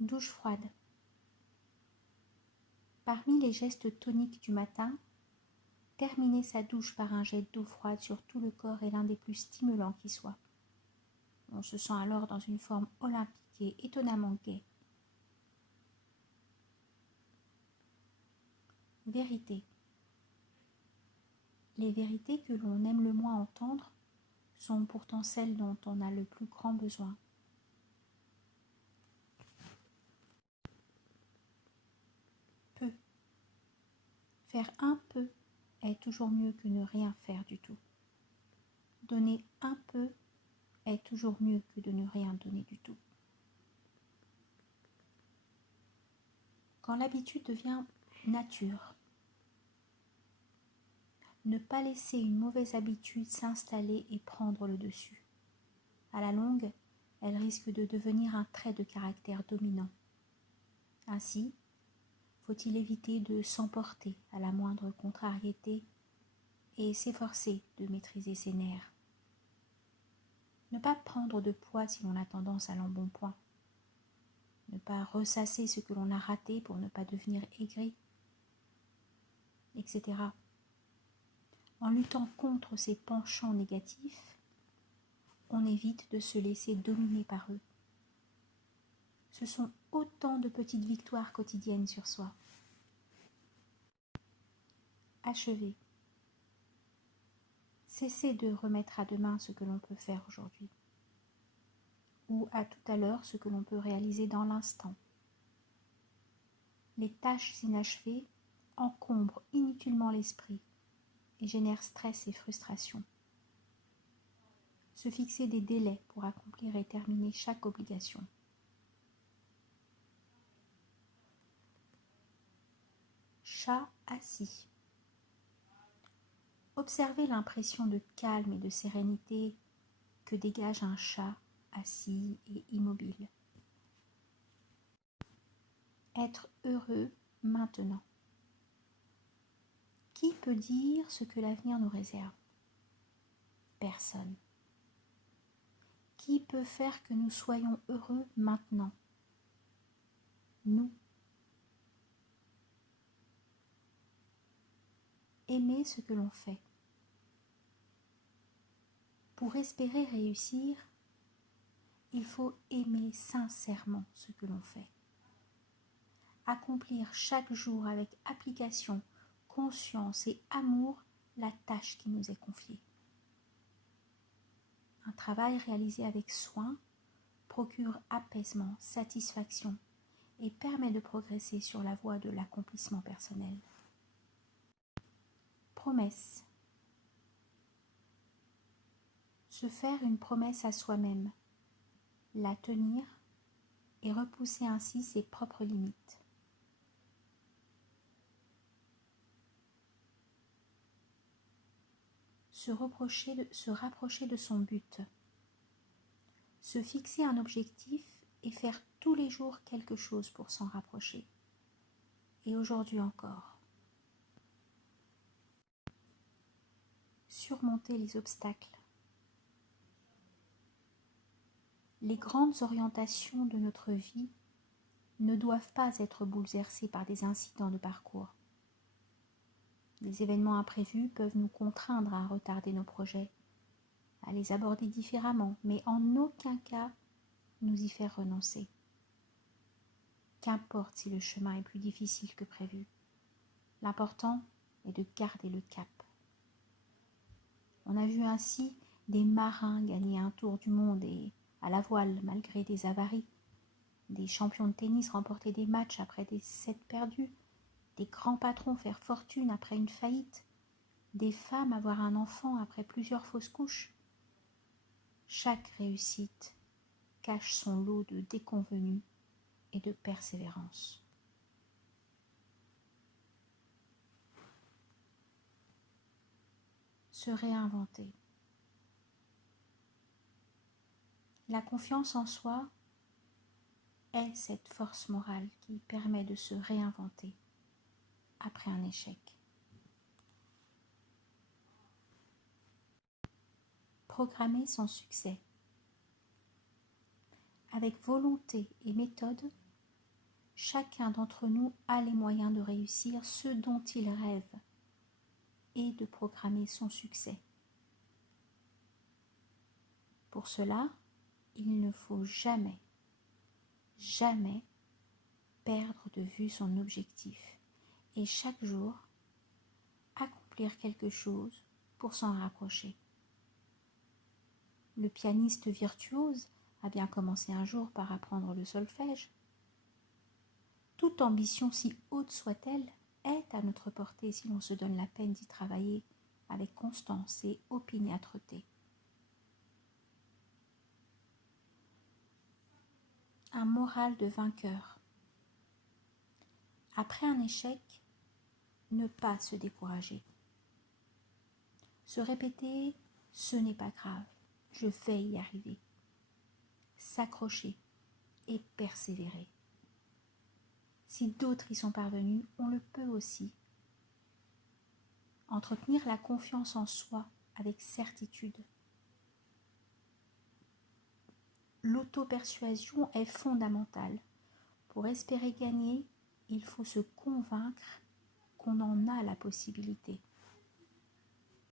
Douche froide. Parmi les gestes toniques du matin, terminer sa douche par un jet d'eau froide sur tout le corps est l'un des plus stimulants qui soit. On se sent alors dans une forme olympique et étonnamment gaie. Vérité. Les vérités que l'on aime le moins entendre sont pourtant celles dont on a le plus grand besoin. Peu. Faire un peu est toujours mieux que ne rien faire du tout. Donner un peu est toujours mieux que de ne rien donner du tout. Quand l'habitude devient nature, ne pas laisser une mauvaise habitude s'installer et prendre le dessus. À la longue, elle risque de devenir un trait de caractère dominant. Ainsi, faut-il éviter de s'emporter à la moindre contrariété et s'efforcer de maîtriser ses nerfs. Ne pas prendre de poids si l'on a tendance à l'embonpoint. Ne pas ressasser ce que l'on a raté pour ne pas devenir aigri, etc. En luttant contre ces penchants négatifs, on évite de se laisser dominer par eux. Ce sont autant de petites victoires quotidiennes sur soi. Achever. Cessez de remettre à demain ce que l'on peut faire aujourd'hui, ou à tout à l'heure ce que l'on peut réaliser dans l'instant. Les tâches inachevées encombrent inutilement l'esprit et génèrent stress et frustration. Se fixer des délais pour accomplir et terminer chaque obligation. Chat assis. Observez l'impression de calme et de sérénité que dégage un chat assis et immobile. Être heureux maintenant. Qui peut dire ce que l'avenir nous réserve? Personne. Qui peut faire que nous soyons heureux maintenant? Nous. Aimer ce que l'on fait. Pour espérer réussir, il faut aimer sincèrement ce que l'on fait. Accomplir chaque jour avec application, conscience et amour la tâche qui nous est confiée. Un travail réalisé avec soin procure apaisement, satisfaction et permet de progresser sur la voie de l'accomplissement personnel. Promesse. Se faire une promesse à soi-même, la tenir et repousser ainsi ses propres limites. Se rapprocher de son but. Se fixer un objectif et faire tous les jours quelque chose pour s'en rapprocher. Et aujourd'hui encore. Surmonter les obstacles. Les grandes orientations de notre vie ne doivent pas être bouleversées par des incidents de parcours. Les événements imprévus peuvent nous contraindre à retarder nos projets, à les aborder différemment, mais en aucun cas nous y faire renoncer. Qu'importe si le chemin est plus difficile que prévu, l'important est de garder le cap. On a vu ainsi des marins gagner un tour du monde et à la voile malgré des avaries, des champions de tennis remporter des matchs après des sets perdus, des grands patrons faire fortune après une faillite, des femmes avoir un enfant après plusieurs fausses couches. Chaque réussite cache son lot de déconvenues et de persévérance. Se réinventer. La confiance en soi est cette force morale qui permet de se réinventer après un échec. Programmer son succès. Avec volonté et méthode, chacun d'entre nous a les moyens de réussir ce dont il rêve et de programmer son succès. Pour cela, il ne faut jamais, jamais perdre de vue son objectif et chaque jour accomplir quelque chose pour s'en rapprocher. Le pianiste virtuose a bien commencé un jour par apprendre le solfège. Toute ambition, si haute soit-elle, est à notre portée si l'on se donne la peine d'y travailler avec constance et opiniâtreté. Un moral de vainqueur. Après un échec, ne pas se décourager. Se répéter, ce n'est pas grave, je vais y arriver. S'accrocher et persévérer. Si d'autres y sont parvenus, on le peut aussi. Entretenir la confiance en soi avec certitude. L'auto-persuasion est fondamentale. Pour espérer gagner, il faut se convaincre qu'on en a la possibilité.